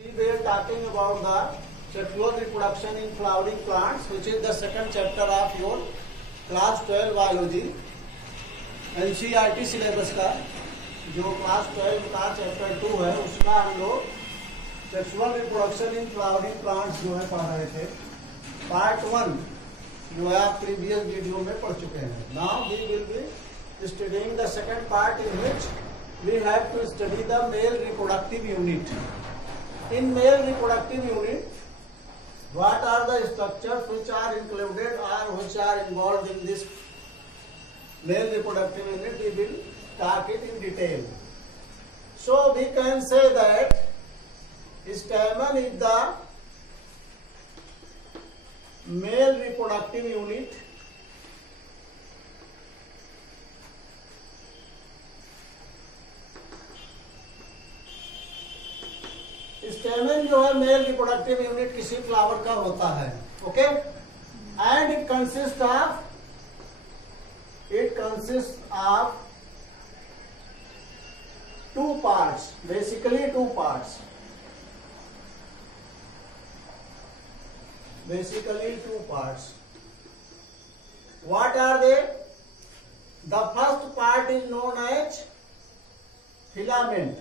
We were talking about the sexual reproduction in flowering plants, which is the second chapter of your class 12 biology NCERT syllabus का जो class 12 का chapter 2 है उसका हम लोग sexual reproduction in flowering plants जो है पढ़ रहे थे। पार्ट 1 जो है आप प्रीवियस वीडियो में पढ़ चुके हैं। Now we will be studying the second part in which we have to study the male reproductive unit. In male reproductive unit, what are the structures which are included or which are involved in this male reproductive unit? We will talk it in detail. So we can say that stamen is the male reproductive unit. Stamen जो है mail reproductive unit किसी flower का होता है। Okay, and it consist of two parts, basically two parts. What are they? The first part is known as filament.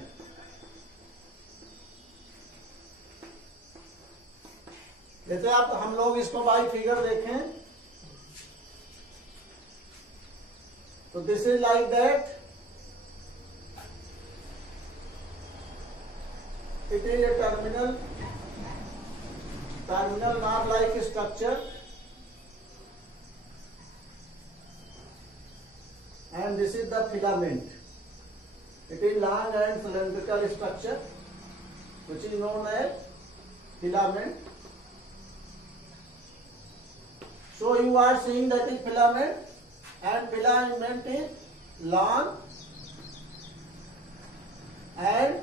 जैसे आप हम लोग इसको बाई फिगर देखें तो this is like that. It is a terminal knot like structure and this is the filament. It is long and cylindrical structure which is known as filament. So you are seeing that is filament, and filament is long and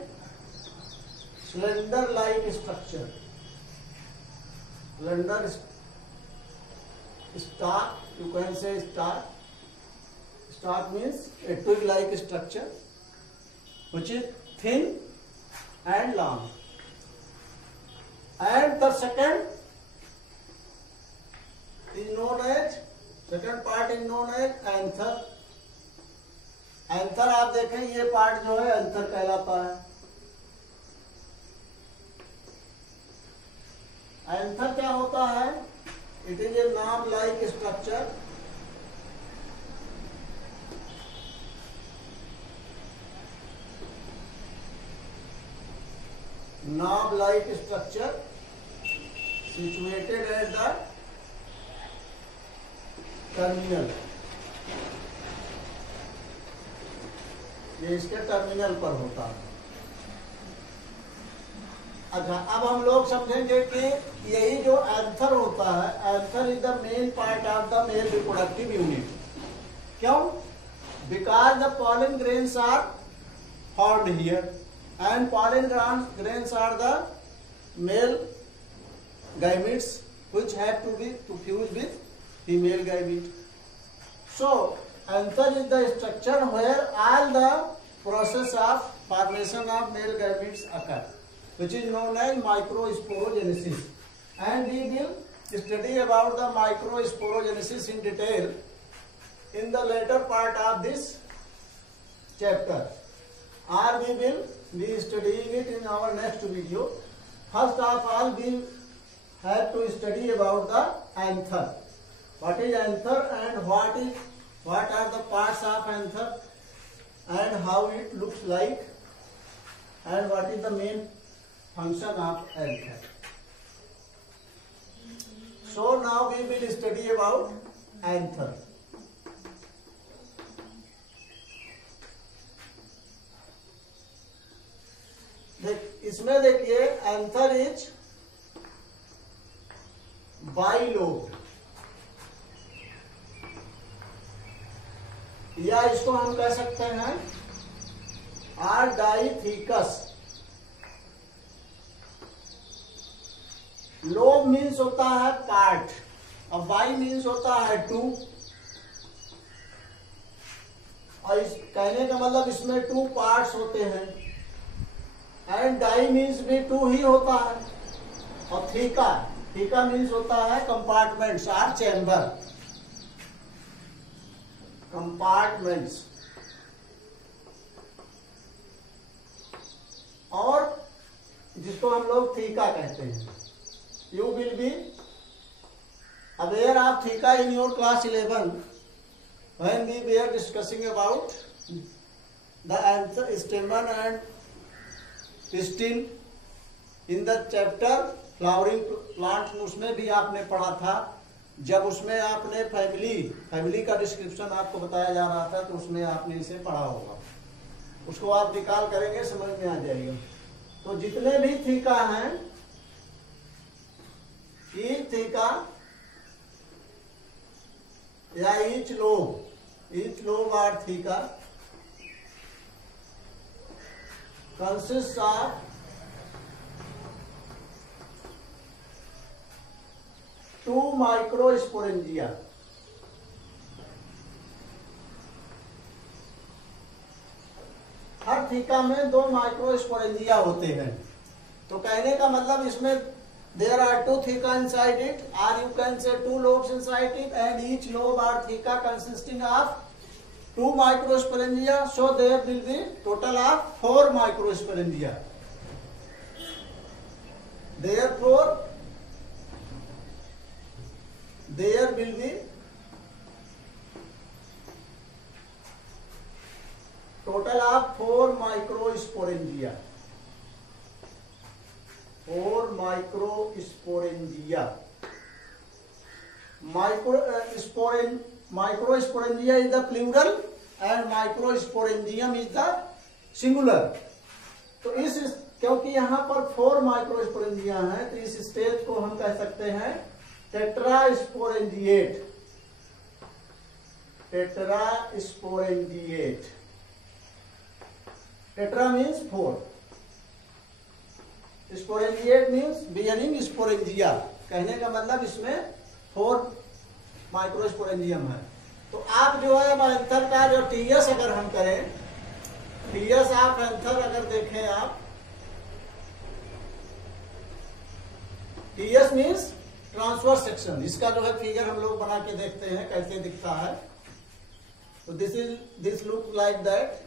slender like structure. Slender stalk, you can say stalk. Stalk means a twig like structure which is thin and long. And the second part is known as anther. Anther आप देखें ये part जो है anther कहलाता है। Anther क्या होता है? It is A knob like structure situated at the terminal. ये इसके टर्मिनल पर होता है। अच्छा, अब हम लोग समझेंगे कि यही जो एंथर होता है, anther is the main part of the male reproductive unit. क्यों? Because the pollen grains are formed here and pollen grains are the male gametes which have to be to fuse with female gamete. So anther is the structure where all the process of formation of male gametes occur, which is known as microsporogenesis, and we will study about the microsporogenesis in detail in the later part of this chapter, or we will be studying it in our next video. First of all, we have to study about the anther. What is anther and what are the parts of anther and how it looks like and what is the main function of anther. So now we will study about anther. इसमें देखिए anther is bilobe, या इसको हम कह सकते हैं डाइथिकस। Lobe means होता है पार्ट और बाई मीन्स होता है टू, और इस कहने का मतलब इसमें टू पार्ट्स होते हैं। एंड डाई मीन्स भी 2 ही होता है। और थीका, थीका मीन्स होता है कंपार्टमेंट्स आर चैम्बर, कंपार्टमेंट्स। और जिसको हम लोग थीका कहते हैं। You will be aware of theca in your class 11 when we were discussing about the anther, stamen and pistil in the chapter flowering plant। उसमें भी आपने पढ़ा था, जब उसमें आपने फैमिली का डिस्क्रिप्शन आपको बताया जा रहा था, तो उसमें आपने इसे पढ़ा होगा। उसको आप निकाल करेंगे, समझ में आ जाएगा। तो जितने भी थीका हैं, ईच थीका या each lobe or theca consists of two microsporangia। हर थीका में 2 माइक्रोस्पोरेंजिया होते हैं। तो कहने का मतलब इसमें there are 2 thecca inside it, or you can say 2 lobes inside it, and each lobe are thecca consisting of 2 microsporangia, so there will be total of 4 microsporangia। Therefore there will be total of 4 microsporangia, 4 microsporangia। Microsporangia is the plural and microsporangium is the singular। तो इस क्योंकि यहाँ पर 4 microsporangia हैं, तो इस stage को हम कह सकते हैं tetrasporangiate. Tetrasporangiate, tetra means 4, sporangiate means bearing sporangia. कहने का मतलब इसमें 4 माइक्रोस्पोरेंजियम है। तो आप जो है एंथर का जो टीएस अगर हम करें, टीएस ऑफ एंथर अगर देखें आप, टीएस मीन्स ट्रांसवर्स सेक्शन। इसका जो है फिगर हम लोग बना के देखते हैं कैसे दिखता है। तो this look like that.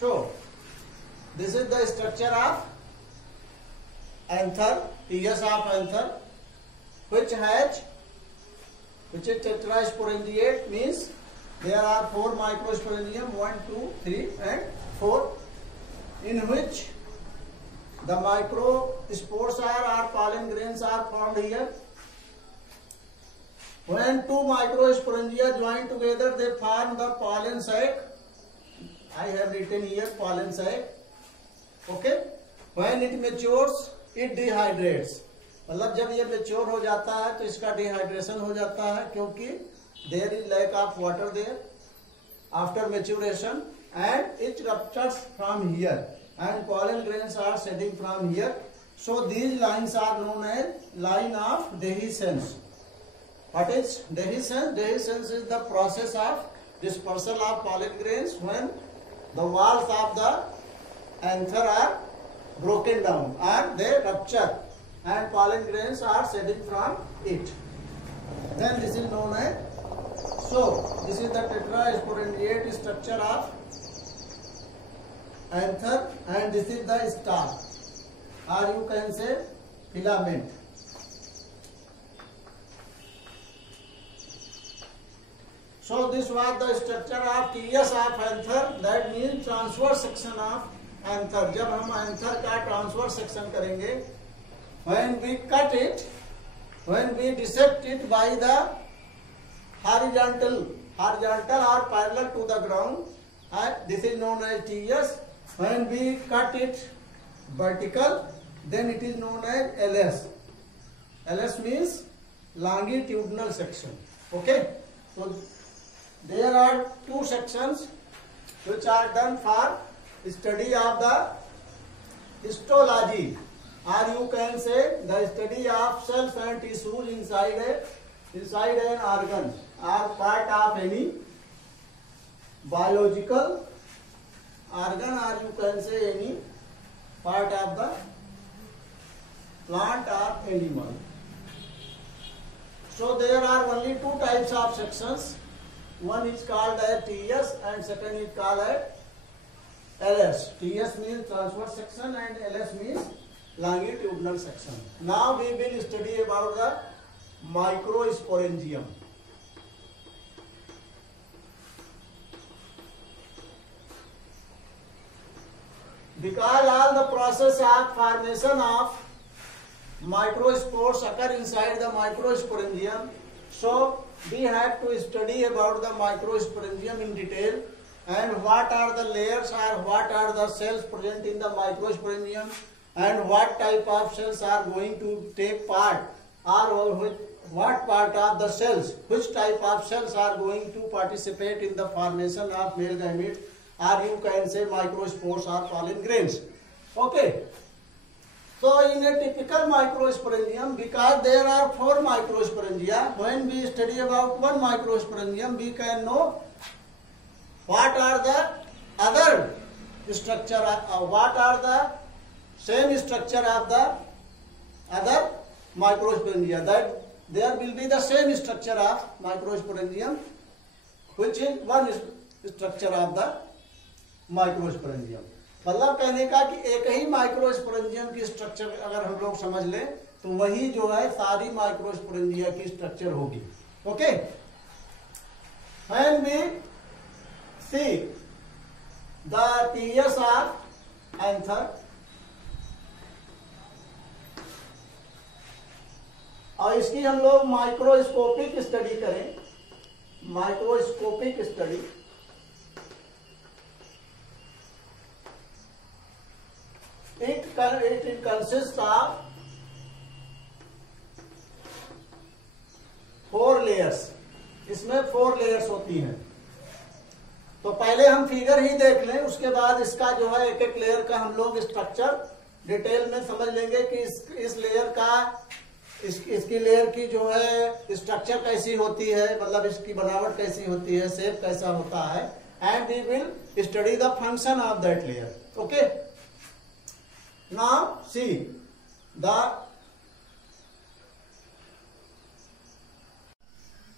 So this is the structure of anther, TS of anther, which is tetrasporangiate, means there are 4 microsporangium, 1, 2, 3 and 4, in which the microspores or pollen grains are formed here. When 2 microsporangia join together, they form the pollen sac. I have written here pollen sac. Okay. When it matures, it dehydrates. मतलब जब ये mature हो जाता है तो इसका dehydration हो जाता है, क्योंकि there is lack of water there after maturation, and it ruptures from here and pollen grains are shedding from here. So these lines are known as line of dehiscence. What is dehiscence? Dehiscence is the process of dispersal of pollen grains when the walls of the anther are broken down and they rupture and pollen grains are shedding from it. Then this is known as, so this is the tetrasporangiate structure of anther and this is the stalk, or you can say filament. So this was the structure of TS of anther, that means transverse section of anther. जब हम anther का transverse section करेंगे, when we cut it, when we dissect it by the horizontal or parallel to the ground, this is known as TS. When we cut it vertical, then it is known as LS. LS means longitudinal section. Okay. So there are 2 sections which are done for study of the histology, or you can say the study of cells and tissues inside an organ, or part of any biological organ, or you can say any part of the plant or animal. So there are only 2 types of sections. One is called as TS and second is called as LS. TS means transverse section and LS means longitudinal section. Now we will study about the microsporangium. Because all the process of formation of microspores occur inside the microsporangium, so we have to study about the microsporangium in detail, and what are the layers or what are the cells present in the microsporangium, and what type of cells are going to take part, or what part of the cells, which type of cells are going to participate in the formation of male gametes, or you can say microspores or pollen grains. Okay. So in a typical microsporangium, because there are 4 microsporangia, when we study about one microsporangium, we can know what are the other structure, what are the same structure of the other microsporangia. That there will be the same structure of microsporangium, which is one structure of the microsporangium. मतलब कहने का कि एक ही microsporangium की structure अगर हम लोग समझ लें तो वही जो है सारी माइक्रोस्पोरेंजिया की स्ट्रक्चर होगी. Okay. When we see the TS of anther, और इसकी हम लोग माइक्रोस्कोपिक स्टडी करें, microscopic study, it consists of 4 layers. इसमें 4 लेयर्स होती हैं. तो पहले हम फिगर ही देख लें, उसके बाद इसका जो है एक एक लेयर का हम लोग स्ट्रक्चर डिटेल में समझ लेंगे कि इस लेयर का इसकी लेयर की जो है स्ट्रक्चर कैसी होती है, मतलब इसकी बनावट कैसी होती है, शेप कैसा होता है, and we will study the function of that layer. Okay. Now see the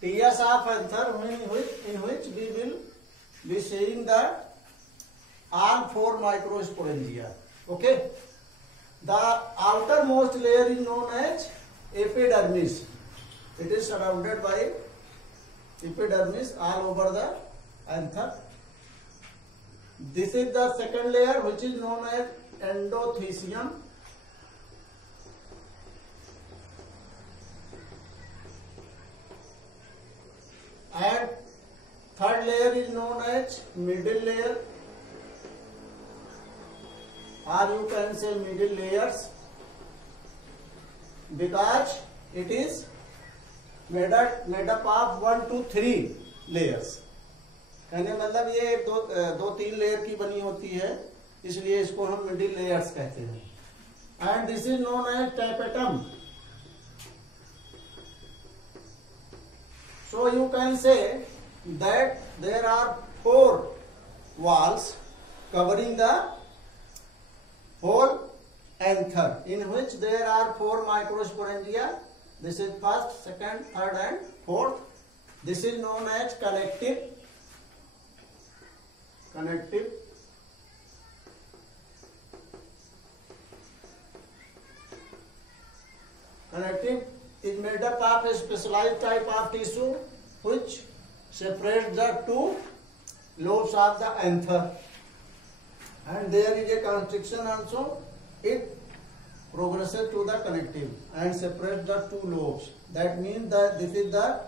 TS of anther, in which we will be seeing the all 4 microsporangia. Okay. The outermost layer is known as epidermis. It is surrounded by epidermis all over the anther. This is the second layer, which is known as endothecium. And third layer is known as middle layer, or you can say middle layers, because it is made up of 1 to 3 layers. कहने मतलब ये दो तीन layer की बनी होती है, इसलिए इसको हम मिडिल लेयर्स कहते हैं. And this is known as tapetum. So you can say that there are 4 walls covering the whole anther, in which there are 4 microsporangia. This is first, second, third and fourth. This is known as connective. Connective is made up of a specialized type of tissue which separates the 2 lobes of the anther, and there is a constriction also. It progresses to the connective and separates the 2 lobes. That means that this is the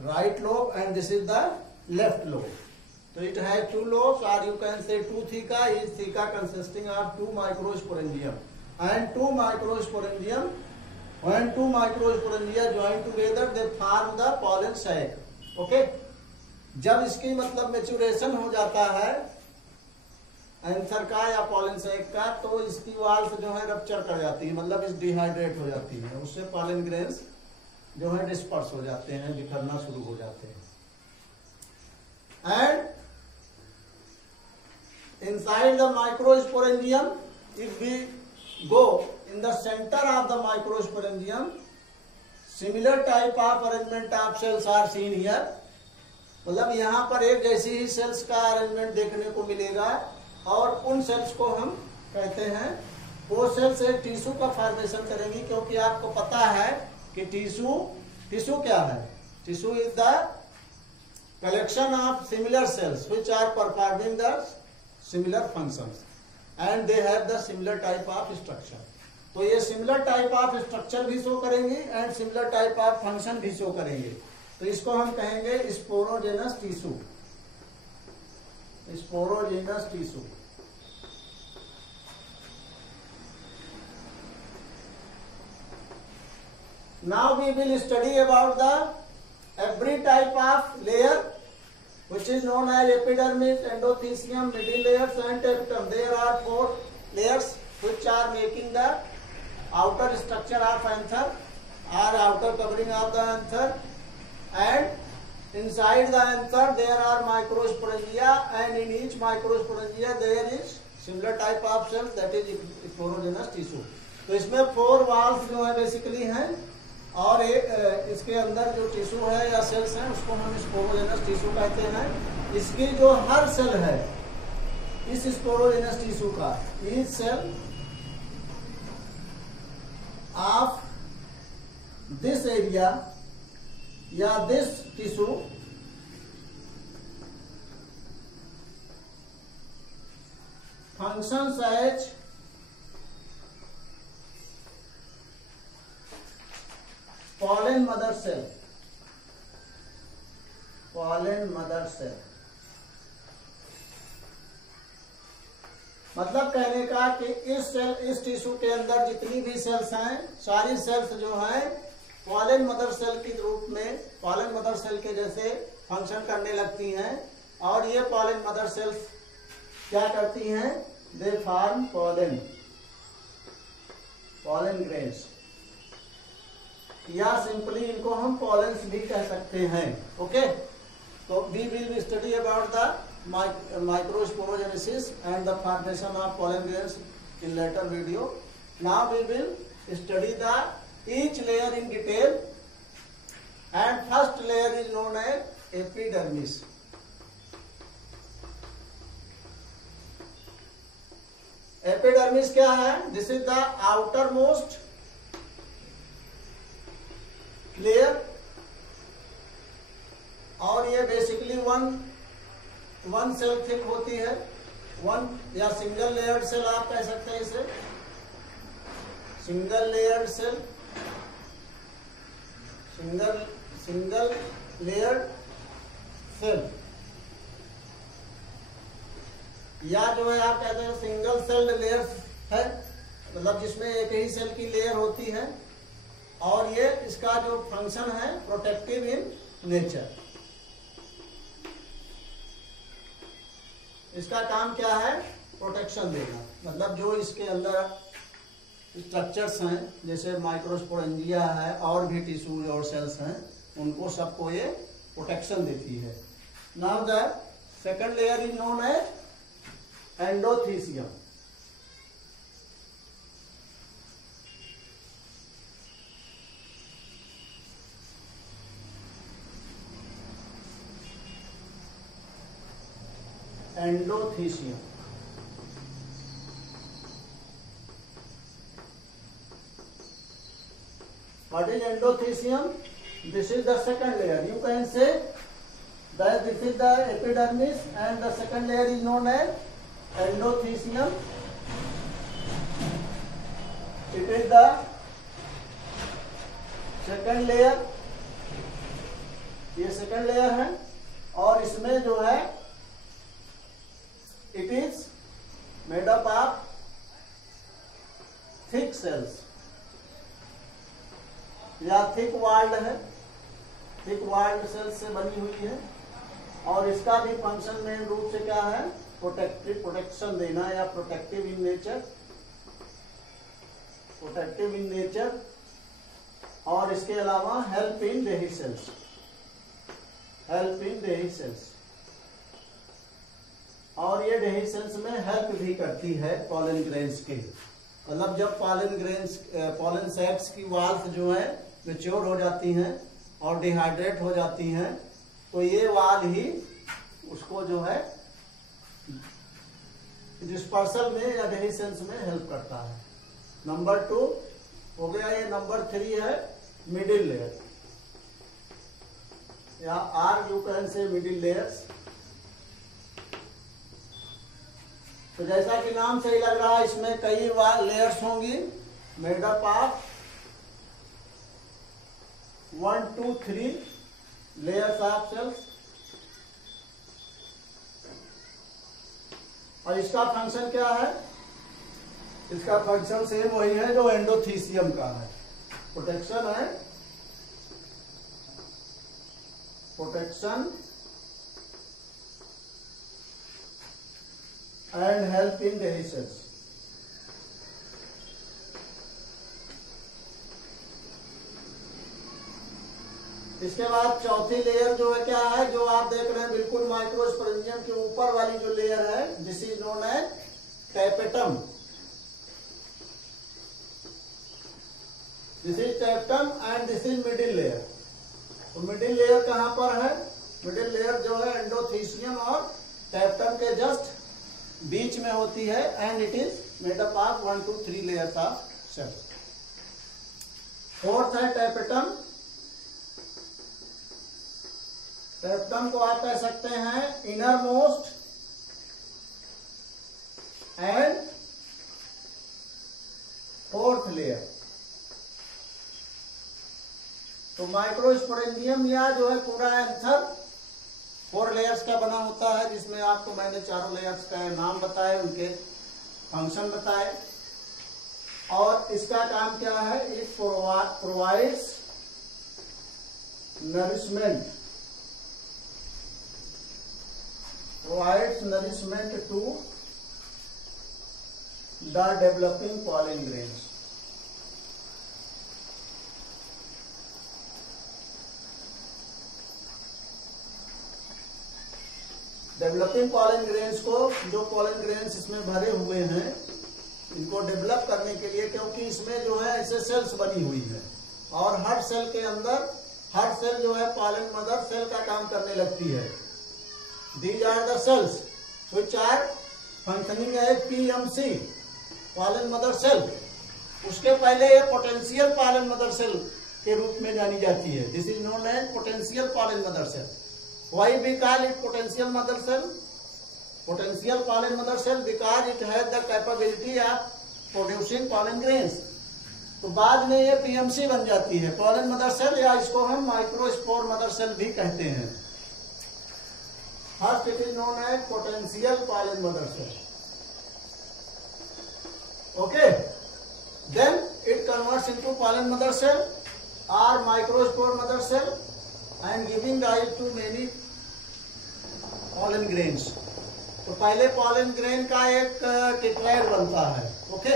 right lobe and this is the left lobe. So it has 2 lobes, or you can say 2 theca. Each theca consisting of 2 microsporangium, and 2 microsporangium, when 2 microsporangia join together, they form the pollen sac. Okay? जब इसकी मतलब maturation हो जाता है anther का या pollen sac का, तो इसकी वाल्व जो है रप्चर कर जाती है, मतलब इस डिहाइड्रेट हो जाती है. उससे पॉलन ग्रेन्स जो है डिस्पर्स हो जाते हैं, बिखरना शुरू हो जाते हैं. And inside the microsporangium, if we go in the center of the microsporangium, similar type of arrangement of cells are seen here. मतलब यहाँ पर एक जैसी ही सेल्स का अरेंजमेंट देखने को मिलेगा, और उन सेल्स को हम कहते हैं, वो सेल्स एक टिश्यू का फॉर्मेशन करेंगी. क्योंकि आपको पता है कि टिश्यू क्या है. Tissue is the collection of similar sales which are performing the similar functions and they have the similar type of structure. तो ये similar type of structure भी शो करेंगे and similar type of function भी show करेंगे. तो इसको हम कहेंगे sporogenous tissue. Sporogenous tissue. Now we will study about the every type of layer, which is known as epidermis, endothecium, middle layers and tapetum. There are 4 layers which are making the outer structure of anther, or outer covering of the anther, and inside the anther there are microsporangia, and in each microsporangia there is similar type of cells, that is sporogenous tissue. तो इसमें 4 walls जो है basically हैं, और इसके अंदर जो tissue है या सेल्स हैं उसको हम स्पोरोजेनस टिश्यू कहते हैं. इसकी जो हर सेल है इस स्पोरोजेनस टिश्यू का, each cell of this area या this tissue functions as pollen mother cell. Pollen mother cell मतलब कहने का कि इस टिश्यू के अंदर जितनी भी सेल्स हैं, सारी सेल्स जो हैं पॉलन मदर सेल के रूप में, पॉलन मदर सेल के जैसे फंक्शन करने लगती हैं. और ये पॉलन मदर सेल्स क्या करती हैं? दे फॉर्म पॉलन ग्रेन्स, या सिंपली इनको हम पॉलेंस भी कह सकते हैं. ओके, तो we will study about the microsporogenesis and the formation of pollen grains in later video. Now we will study the each layer in detail, and first layer is known as epidermis. Epidermis क्या है? This is the outer most layer, और ये basically 1 one cell thick होती है, one या single layered cell आप कह सकते हैं इसे, single layered cell, single layered cell, या जो है आप कहते हैं सिंगल सेल्ड लेयर है, मतलब जिसमें एक ही सेल की लेयर होती है, और ये इसका जो फंक्शन है प्रोटेक्टिव इन नेचर। इसका काम क्या है? प्रोटेक्शन देना, मतलब जो इसके अंदर स्ट्रक्चर्स हैं जैसे माइक्रोस्पोरेंजिया है और भी टिश्यूज और सेल्स हैं, उनको सबको ये प्रोटेक्शन देती है। Now the second layer is known as endothecium. Endothecium what is endothecium? This is the second layer. You can say that this is the epidermis and the second layer is known as endothecium. It is the second layer, ये second layer है, और इसमें जो है it is made up of thick cells या thick walled है, thick walled sales से बनी हुई है, और इसका भी फंक्शन मेन रूप से क्या है? प्रोटेक्शन देना या protective in nature, protective in nature, और इसके अलावा help in dehiscence, help in dehiscence, और ये डेही सेल्स में हेल्प भी करती है पॉलन ग्रेन्स के, मतलब जब पॉलन सेट्स की वाल्व जो है मैच्योर हो जाती हैं और डिहाइड्रेट हो जाती हैं, तो ये वाल ही उसको जो है डिस्पर्सल में या डेहिसेंस में हेल्प करता है। नंबर 2 हो गया। ये नंबर 3 है मिडिल लेयर, या or you can say middle layers. तो जैसा कि नाम से ही लग रहा है, इसमें कई लेयर्स होंगी, made up of 1 2 3 layers of cells, और इसका फंक्शन क्या है? इसका फंक्शन सेम वही है जो एंडोथीसियम का है, प्रोटेक्शन है, protection and help in dehiscence. इसके बाद चौथी लेयर जो है क्या है, जो आप देख रहे हैं बिल्कुल माइक्रोस्पोरेंजियम के ऊपर वाली जो लेयर है, this is known as tapetum, this is tapetum and this is middle layer. तो मिडिल लेयर कहां पर है? मिडिल लेयर जो है एंडोथीसियम और टैपेटम के जस्ट बीच में होती है, and it is made up of 1 2 3 layers of cell. Fourth है टैपेटम। टैपेटम को आप कह सकते हैं inner most and fourth layer. तो माइक्रोस्पोरेंजियम या जो है पूरा एंथर 4 लेयर्स का बना होता है, जिसमें आपको मैंने चारों लेयर्स का नाम बताए, उनके फंक्शन बताए, और इसका काम क्या है? It provides nourishment, provides nourishment to the developing pollen grains. Developing pollen grains को, जो पॉलन ग्रेन्स इसमें भरे हुए हैं, इनको डेवलप करने के लिए, क्योंकि इसमें जो है ऐसे सेल्स बनी हुई है, और हर सेल के अंदर हर सेल जो है पॉलन मदर सेल का काम करने लगती है। These are the cells which are functioning as PMC, pollen mother cell। उसके पहले ये पोटेंशियल pollen mother cell के रूप में जानी जाती है। This is known as potential pollen mother cell। Why we call it potential mother cell? Potential pollen mother cell because it has the capability of producing pollen grains. तो बाद में ये पीएमसी बन जाती है, पॉलन मदर सेल, या इसको हम माइक्रोस्पोर मदर सेल भी कहते हैं. First it is known as potential pollen mother cell. Okay, then it converts into pollen mother cell और microspore mother cell and giving rise to many pollen grains. तो पहले pollen grain का एक tetrad बनता है. ओके,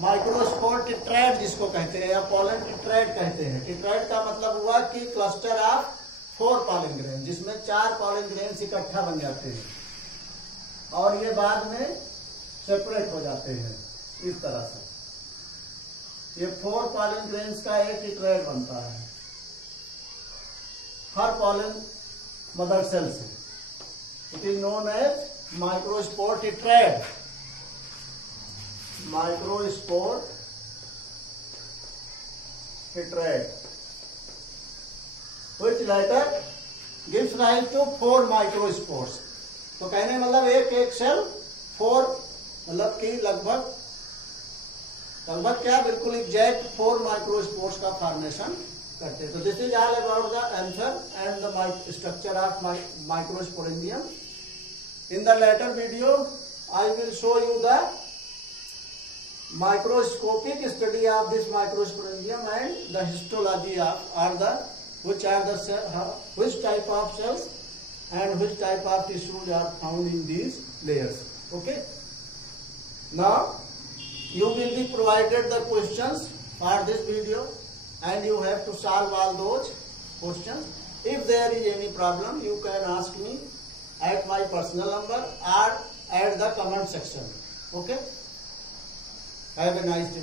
माइक्रोस्पोर टेट्राएड जिसको कहते हैं, या पॉलन टेट्राएड कहते हैं. टेट्राएड का मतलब हुआ कि क्लस्टर ऑफ 4 पॉलन ग्रेन, जिसमें 4 पॉलन ग्रेन इकट्ठा बन जाते हैं और ये बाद में सेपरेट हो जाते हैं इस तरह से. ये 4 पॉलन ग्रेन्स का एक टेट्राएड बनता है हर पॉलन मदर सेल से. It is known as microspore tetrad. Microspore tetrad, which later gives rise to 4 microspores. तो कहने मतलब एक सेल 4, मतलब कि लगभग क्या, बिल्कुल एग्जैक्ट 4 माइक्रोस्पोर्स का फॉर्मेशन करते हैं. तो this is all about the anther and the structure of microsporangium. In the later video I will show you the microscopic study of this microsporangium and the histology of which type of cells and which type of tissues are found in these layers. Okay, now you will be provided the questions for this video and you have to solve all those questions. If there is any problem, you can ask me at my personal number or at the comment section. Okay, have a nice day.